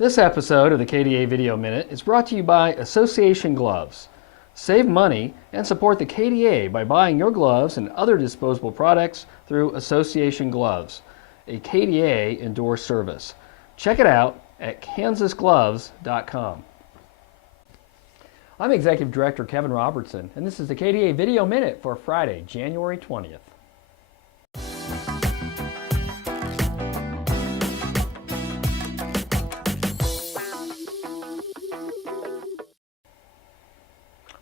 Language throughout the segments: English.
This episode of the KDA Video Minute is brought to you by Association Gloves. Save money and support the KDA by buying your gloves and other disposable products through Association Gloves, a KDA endorsed service. Check it out at kansasgloves.com. I'm Executive Director Kevin Robertson, and this is the KDA Video Minute for Friday, January 20th.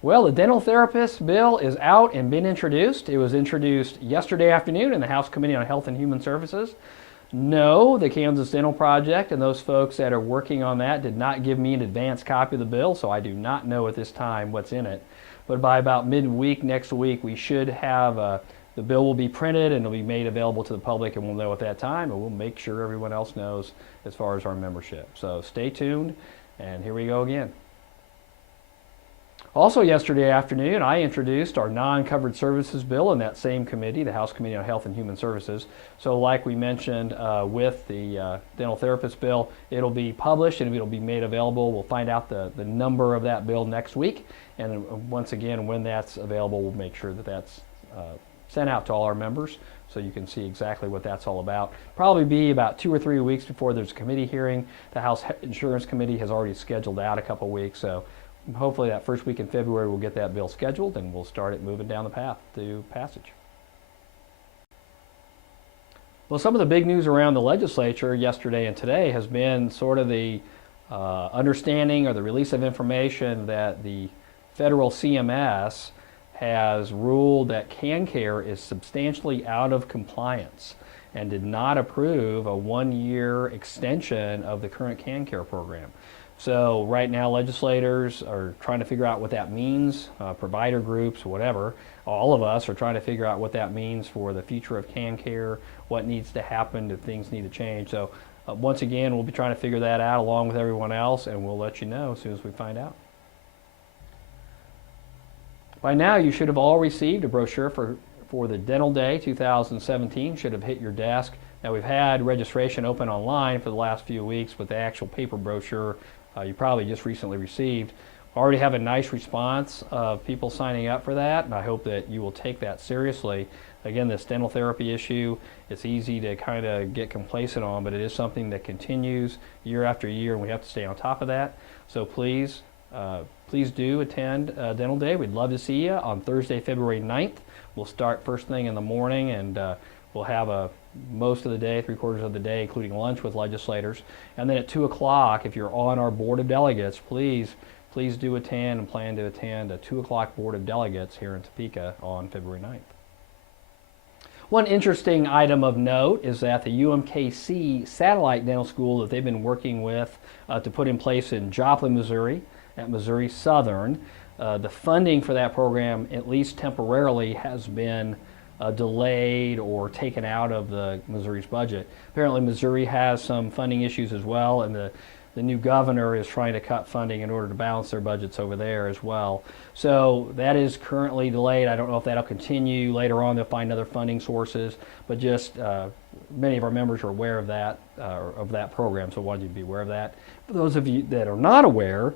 Well, the dental therapist bill is out and been introduced. It was introduced yesterday afternoon in the House Committee on Health and Human Services. No, the Kansas Dental Project and those folks that are working on that did not give me an advance copy of the bill, so I do not know at this time what's in it. But by about midweek next week, we should have the bill will be printed and it'll be made available to the public, and we'll know at that time, and we'll make sure everyone else knows as far as our membership. So stay tuned, and here we go again. Also yesterday afternoon, I introduced our non-covered services bill in that same committee, the House Committee on Health and Human Services. So like we mentioned with the dental therapist bill, it'll be published and it'll be made available. We'll find out the number of that bill next week. And once again, when that's available, we'll make sure that that's sent out to all our members so you can see exactly what that's all about. Probably be about 2 or 3 weeks before there's a committee hearing. The House Insurance Committee has already scheduled out a couple weeks, so hopefully that first week in February we'll get that bill scheduled and we'll start it moving down the path to passage. Well, some of the big news around the legislature yesterday and today has been sort of the understanding or the release of information that the federal CMS has ruled that KanCare is substantially out of compliance and did not approve a 1-year extension of the current KanCare program. So right now legislators are trying to figure out what that means, provider groups, whatever. All of us are trying to figure out what that means for the future of KanCare, what needs to happen, if things need to change. So once again, we'll be trying to figure that out along with everyone else, and we'll let you know as soon as we find out. By now you should have all received a brochure for the Dental Day 2017, should have hit your desk. Now we've had registration open online for the last few weeks, but the actual paper brochure you probably just recently received. Already have a nice response of people signing up for that, and I hope that you will take that seriously. Again, this dental therapy issue, it's easy to kind of get complacent on, but it is something that continues year after year, and we have to stay on top of that. So please do attend Dental Day. We'd love to see you on Thursday, February 9th. We'll start first thing in the morning, and we'll have most of the day, 3/4 of the day, including lunch with legislators. And then at 2 o'clock, if you're on our Board of Delegates, please do attend and plan to attend a 2 o'clock Board of Delegates here in Topeka on February 9th. One interesting item of note is that the UMKC satellite dental school that they've been working with to put in place in Joplin, Missouri, at Missouri Southern, the funding for that program, at least temporarily, has been delayed or taken out of the Missouri's budget. Apparently Missouri has some funding issues as well, and the new governor is trying to cut funding in order to balance their budgets over there as well. So that is currently delayed. I don't know if that'll continue. Later on they'll find other funding sources, but just many of our members are aware of that program, so I wanted you to be aware of that. For those of you that are not aware,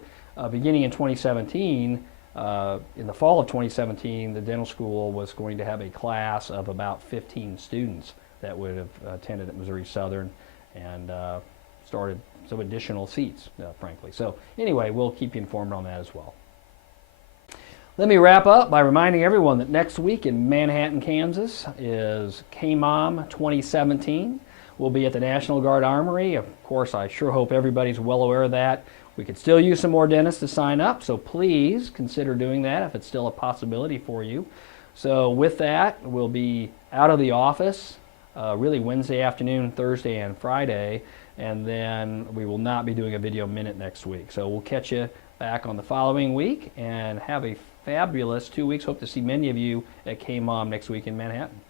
beginning in 2017, in the fall of 2017, the dental school was going to have a class of about 15 students that would have attended at Missouri Southern, and started some additional seats, frankly. So anyway, we'll keep you informed on that as well. Let me wrap up by reminding everyone that next week in Manhattan, Kansas is KMOM 2017. We'll be at the National Guard Armory. Of course, I sure hope everybody's well aware of that. We could still use some more dentists to sign up, so please consider doing that if it's still a possibility for you. So with that, we'll be out of the office really Wednesday afternoon, Thursday, and Friday, and then we will not be doing a video minute next week. So we'll catch you back on the following week, and have a fabulous 2 weeks. Hope to see many of you at KMOM next week in Manhattan.